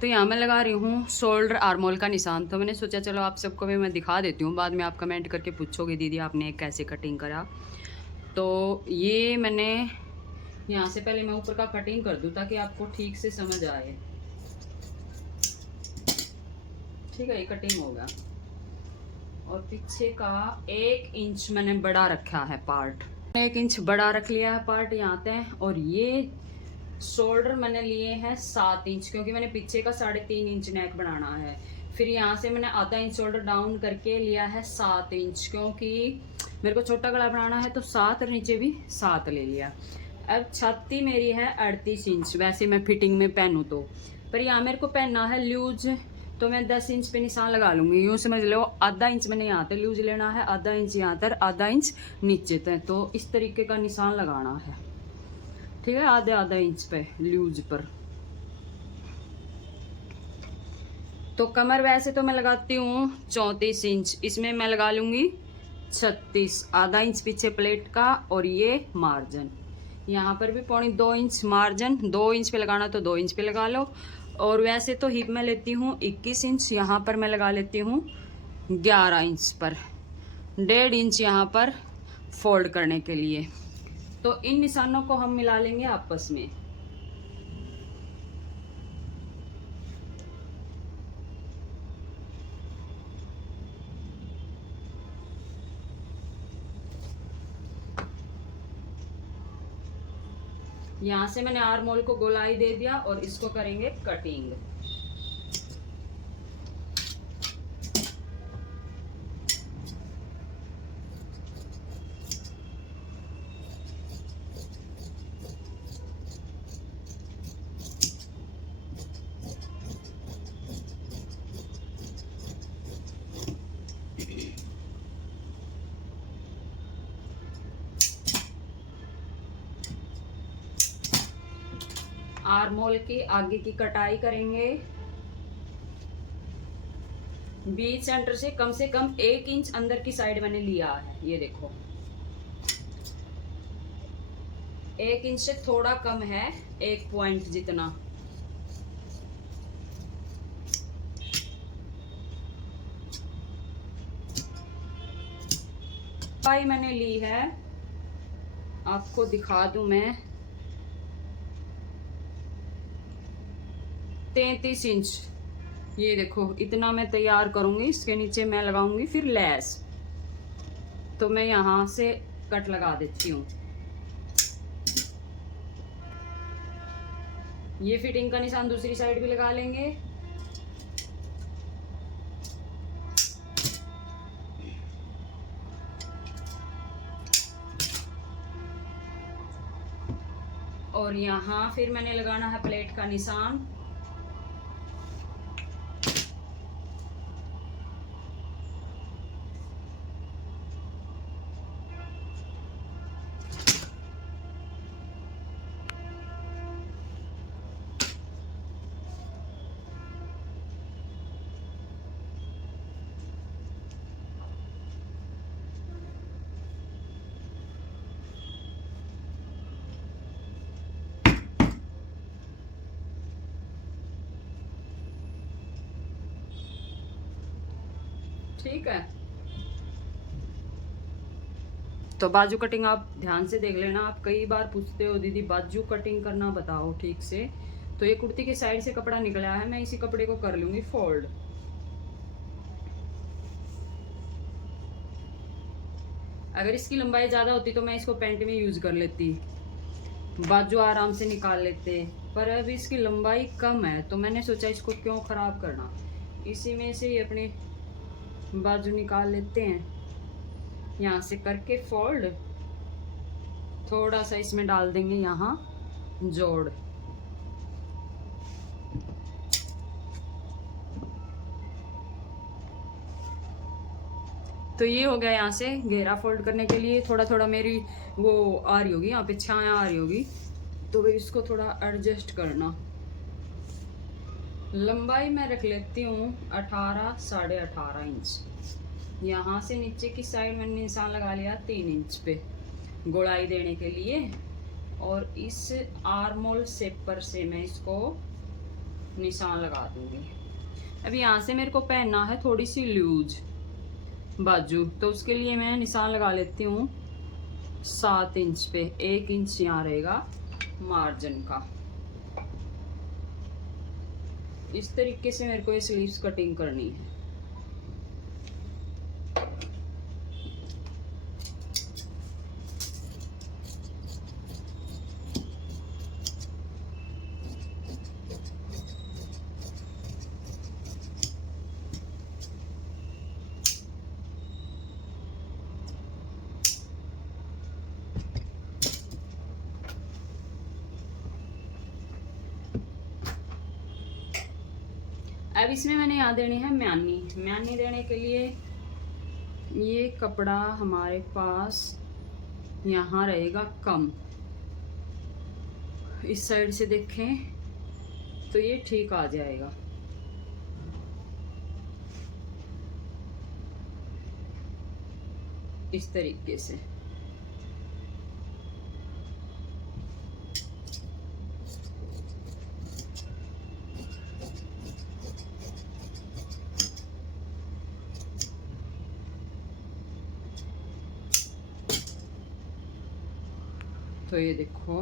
तो यहाँ मैं लगा रही हूँ शोल्डर आर्मोल का निशान। तो मैंने सोचा चलो आप सबको भी मैं दिखा देती हूँ, बाद में आप कमेंट करके पूछोगे दीदी आपने कैसे कटिंग करा। तो ये मैंने यहाँ से पहले मैं ऊपर का कटिंग कर दूँ ताकि आपको ठीक से समझ आए। ठीक है, ये कटिंग हो गया। और पीछे का 1 इंच मैंने बड़ा रखा है पार्ट, 1 इंच बड़ा रख लिया है पार्ट यहाँ तक। और ये शोल्डर मैंने लिए हैं 7 इंच, क्योंकि मैंने पीछे का 3.5 इंच नेक बनाना है। फिर यहाँ से मैंने आधा इंच शोल्डर डाउन करके लिया है 7 इंच, क्योंकि मेरे को छोटा गला बनाना है तो 7 और नीचे भी 7 ले लिया। अब छाती मेरी है 38 इंच, वैसे मैं फिटिंग में पहनूँ तो, पर यहाँ मेरे को पहनना है लूज, तो मैं 10 इंच पे निशान लगा लूँगी। यूँ समझ लो आधा इंच मैंने यहाँ तक लूज लेना है, आधा इंच यहाँ तक, आधा इंच नीचे तक, तो इस तरीके का निशान लगाना है। ठीक है, आधा इंच पे लूज पर। तो कमर वैसे तो मैं लगाती हूँ 34 इंच, इसमें मैं लगा लूँगी 36, आधा इंच पीछे प्लेट का। और ये मार्जिन यहाँ पर भी 1.25 इंच मार्जिन, 2 इंच पे लगाना तो 2 इंच पे लगा लो। और वैसे तो हिप में लेती हूँ 21 इंच, यहाँ पर मैं लगा लेती हूँ 11 इंच पर, 1.5 इंच यहाँ पर फोल्ड करने के लिए। तो इन निशानों को हम मिला लेंगे आपस में। यहाँ से मैंने आर्म को गोलाई दे दिया और इसको करेंगे कटिंग। आर्मोल की आगे की कटाई करेंगे। बीच सेंटर से कम 1 इंच अंदर की साइड मैंने लिया है, ये देखो 1 इंच से थोड़ा कम है, 1 पॉइंट जितना। लंबाई मैंने ली है, आपको दिखा दूं मैं, 33 इंच। ये देखो इतना मैं तैयार करूंगी, इसके नीचे मैं लगाऊंगी फिर लेस। तो मैं यहां से कट लगा देती हूँ। ये फिटिंग का निशान दूसरी साइड भी लगा लेंगे। और यहाँ फिर मैंने लगाना है प्लेट का निशान। ठीक है, तो बाजू कटिंग आप ध्यान से देख लेना। आप कई बार पूछते हो दीदी बाजू कटिंग करना बताओ ठीक से। तो ये कुर्ती की साइड से कपड़ा निकला है, मैं इसी कपड़े को कर लूंगी फोल्ड। अगर इसकी लंबाई ज़्यादा होती तो मैं इसको पैंट में यूज़ कर लेती, बाजू आराम से निकाल लेते, पर अब इसकी लंबाई कम है तो मैंने सोचा इसको क्यों ख़राब करना, इसी में से ही अपने बाजू निकाल लेते हैं। यहाँ से करके फोल्ड, थोड़ा सा इसमें डाल देंगे यहाँ जोड़। तो ये हो गया। यहाँ से घेरा फोल्ड करने के लिए थोड़ा थोड़ा मेरी वो आ रही होगी, यहाँ पे छाया आ रही होगी, तो इसको थोड़ा एडजस्ट करना। लंबाई मैं रख लेती हूँ 18 साढ़े 18 इंच। यहाँ से नीचे की साइड मैंने निशान लगा लिया 3 इंच पे गोलाई देने के लिए। और इस आर्मोल शेपर से मैं इसको निशान लगा दूंगी। अब यहाँ से मेरे को पहनना है थोड़ी सी लूज बाजू, तो उसके लिए मैं निशान लगा लेती हूँ 7 इंच पे। 1 इंच यहाँ रहेगा मार्जिन का। इस तरीके से मेरे को ये स्लीव्स कटिंग करनी है। अब इसमें मैंने यहाँ देनी है म्यानी। म्यानी देने के लिए ये कपड़ा हमारे पास यहाँ रहेगा कम, इस साइड से देखें तो ये ठीक आ जाएगा। इस तरीके से तो ये देखो,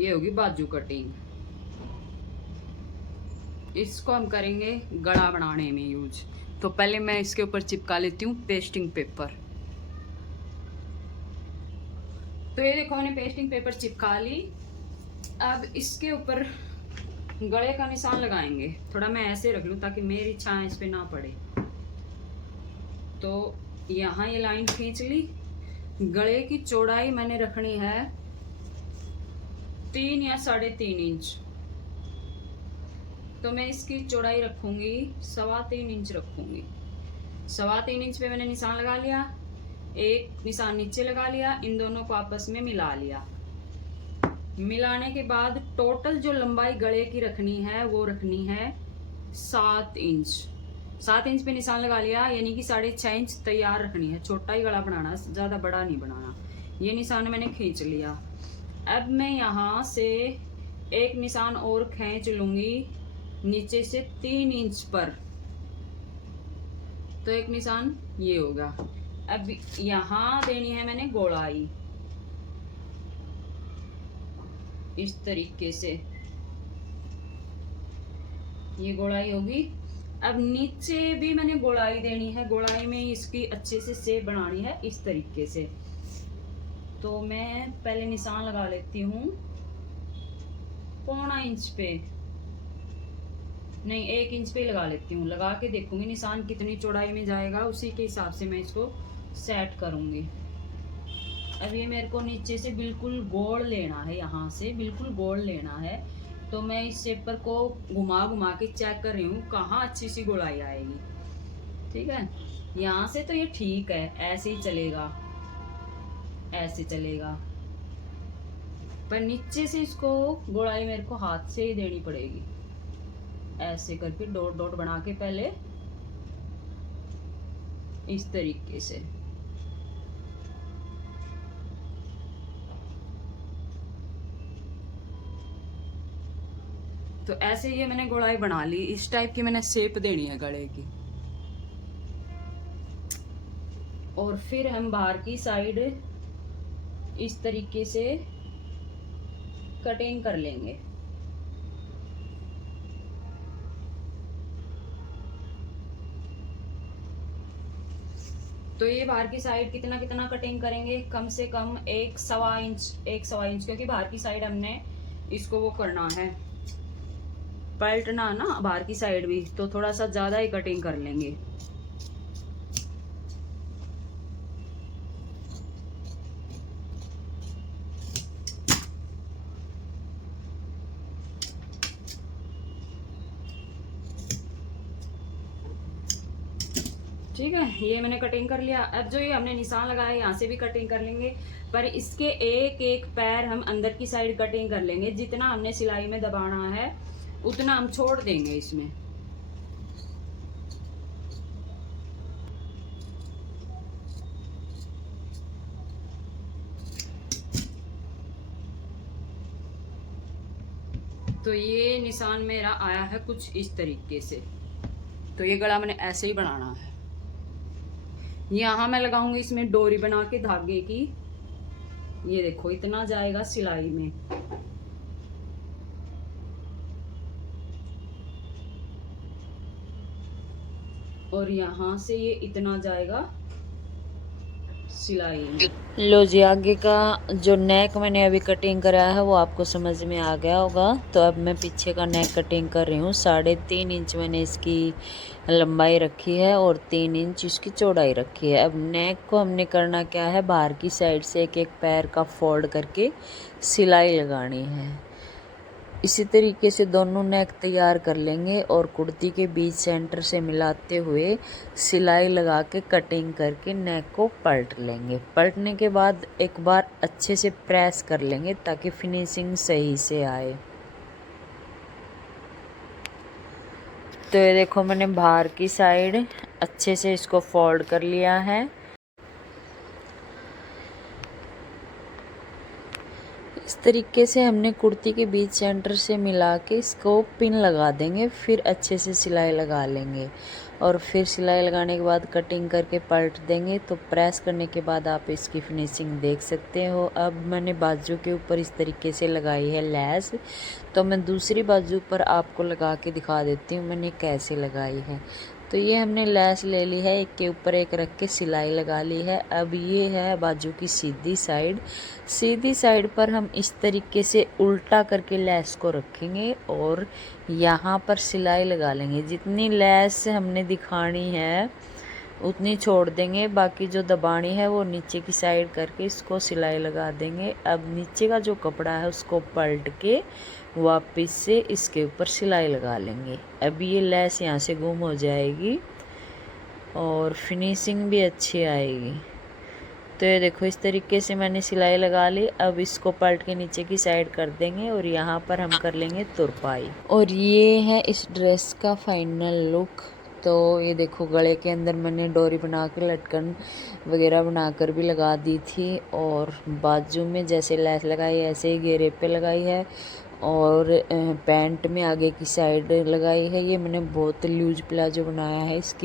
ये होगी बाजू कटिंग। इसको हम करेंगे गला बनाने में यूज। तो पहले मैं इसके ऊपर चिपका लेती हूँ पेस्टिंग पेपर। तो ये देखो, मैंने पेस्टिंग पेपर चिपका ली। अब इसके ऊपर गले का निशान लगाएंगे। थोड़ा मैं ऐसे रख लूँ ताकि मेरी छाया इस पे ना पड़े। तो यहाँ ये लाइन खींच ली। गले की चौड़ाई मैंने रखनी है 3 या 3.5 इंच। तो मैं इसकी चौड़ाई रखूंगी 3.25 इंच रखूंगी। 3.25 इंच पे मैंने निशान लगा लिया। एक निशान नीचे लगा लिया, इन दोनों को आपस में मिला लिया। मिलाने के बाद टोटल जो लंबाई गले की रखनी है वो रखनी है 7 इंच। 7 इंच पे निशान लगा लिया, यानी कि 6.5 इंच तैयार रखनी है। छोटा ही गला बनाना, ज्यादा बड़ा नहीं बनाना। ये निशान मैंने खींच लिया। अब मैं यहाँ से एक निशान और खींच लूंगी नीचे से 3 इंच पर। तो एक निशान ये होगा। अब यहाँ देनी है मैंने गोलाई, इस तरीके से ये गोलाई होगी। अब नीचे भी मैंने गोलाई देनी है। गोलाई में इसकी अच्छे से शेप बनानी है इस तरीके से। तो मैं पहले निशान लगा लेती हूँ 0.25 इंच पे, नहीं 1 इंच पे लगा लेती हूँ। लगा के देखूंगी निशान कितनी चौड़ाई में जाएगा, उसी के हिसाब से मैं इसको सेट करूंगी। अब ये मेरे को नीचे से बिल्कुल गोल लेना है, यहाँ से बिल्कुल गोल लेना है। तो मैं इस शेपर को घुमा घुमा के चेक कर रही हूँ कहाँ अच्छी सी गोलाई आएगी। ठीक है, यहाँ से तो ये ठीक है, ऐसे ही चलेगा, ऐसे चलेगा। पर नीचे से इसको गोलाई मेरे को हाथ से ही देनी पड़ेगी। ऐसे करके डॉट डॉट बना के पहले इस तरीके से। तो ऐसे ये मैंने गोलाई बना ली। इस टाइप की मैंने शेप देनी है गले की। और फिर हम बाहर की साइड इस तरीके से कटिंग कर लेंगे। तो ये बाहर की साइड कितना कितना कटिंग करेंगे, कम से कम 1.25 इंच, 1.25 इंच, क्योंकि बाहर की साइड हमने इसको वो करना है, पलटना ना बाहर की साइड भी। तो थोड़ा सा ज्यादा ही कटिंग कर लेंगे। ठीक है, ये मैंने कटिंग कर लिया। अब जो ये हमने निशान लगाया यहाँ से भी कटिंग कर लेंगे, पर इसके एक एक पैर हम अंदर की साइड कटिंग कर लेंगे। जितना हमने सिलाई में दबाना है उतना हम छोड़ देंगे इसमें। तो ये निशान मेरा आया है कुछ इस तरीके से। तो ये गला मैंने ऐसे ही बनाना है। यहाँ मैं लगाऊंगी इसमें डोरी बना के धागे की। ये देखो इतना जाएगा सिलाई में। और यहाँ से ये इतना जाएगा सिलाई में। लो जी, आगे का जो नेक मैंने अभी कटिंग कराया है वो आपको समझ में आ गया होगा। तो अब मैं पीछे का नेक कटिंग कर रही हूँ। 3.5 इंच मैंने इसकी लंबाई रखी है और 3 इंच इसकी चौड़ाई रखी है। अब नेक को हमने करना क्या है, बाहर की साइड से एक एक पैर का फोल्ड करके सिलाई लगानी है। इसी तरीके से दोनों नेक तैयार कर लेंगे और कुर्ती के बीच सेंटर से मिलाते हुए सिलाई लगा के कटिंग करके नेक को पलट लेंगे। पलटने के बाद एक बार अच्छे से प्रेस कर लेंगे ताकि फिनिशिंग सही से आए। तो ये देखो मैंने बाहर की साइड अच्छे से इसको फोल्ड कर लिया है। इस तरीके से हमने कुर्ती के बीच सेंटर से मिला के इसको पिन लगा देंगे, फिर अच्छे से सिलाई लगा लेंगे और फिर सिलाई लगाने के बाद कटिंग करके पलट देंगे। तो प्रेस करने के बाद आप इसकी फिनिशिंग देख सकते हो। अब मैंने बाजू के ऊपर इस तरीके से लगाई है लैस, तो मैं दूसरी बाजू पर आपको लगा के दिखा देती हूँ मैंने कैसे लगाई है। तो ये हमने लैस ले ली है, एक के ऊपर एक रख के सिलाई लगा ली है। अब ये है बाजू की सीधी साइड। सीधी साइड पर हम इस तरीके से उल्टा करके लैस को रखेंगे और यहाँ पर सिलाई लगा लेंगे। जितनी लैस हमने दिखानी है उतनी छोड़ देंगे, बाकी जो दबानी है वो नीचे की साइड करके इसको सिलाई लगा देंगे। अब नीचे का जो कपड़ा है उसको पलट के वापस से इसके ऊपर सिलाई लगा लेंगे। अब ये लैस यहाँ से गुम हो जाएगी और फिनिशिंग भी अच्छी आएगी। तो ये देखो इस तरीके से मैंने सिलाई लगा ली। अब इसको पलट के नीचे की साइड कर देंगे और यहाँ पर हम कर लेंगे तुरपाई। और ये है इस ड्रेस का फाइनल लुक। तो ये देखो गले के अंदर मैंने डोरी बना के लटकन वगैरह बनाकर भी लगा दी थी और बाजू में जैसे लैस लगाई ऐसे ही घेरे पे लगाई है और पैंट में आगे की साइड लगाई है। ये मैंने बहुत लूज प्लाजो बनाया है। इसकी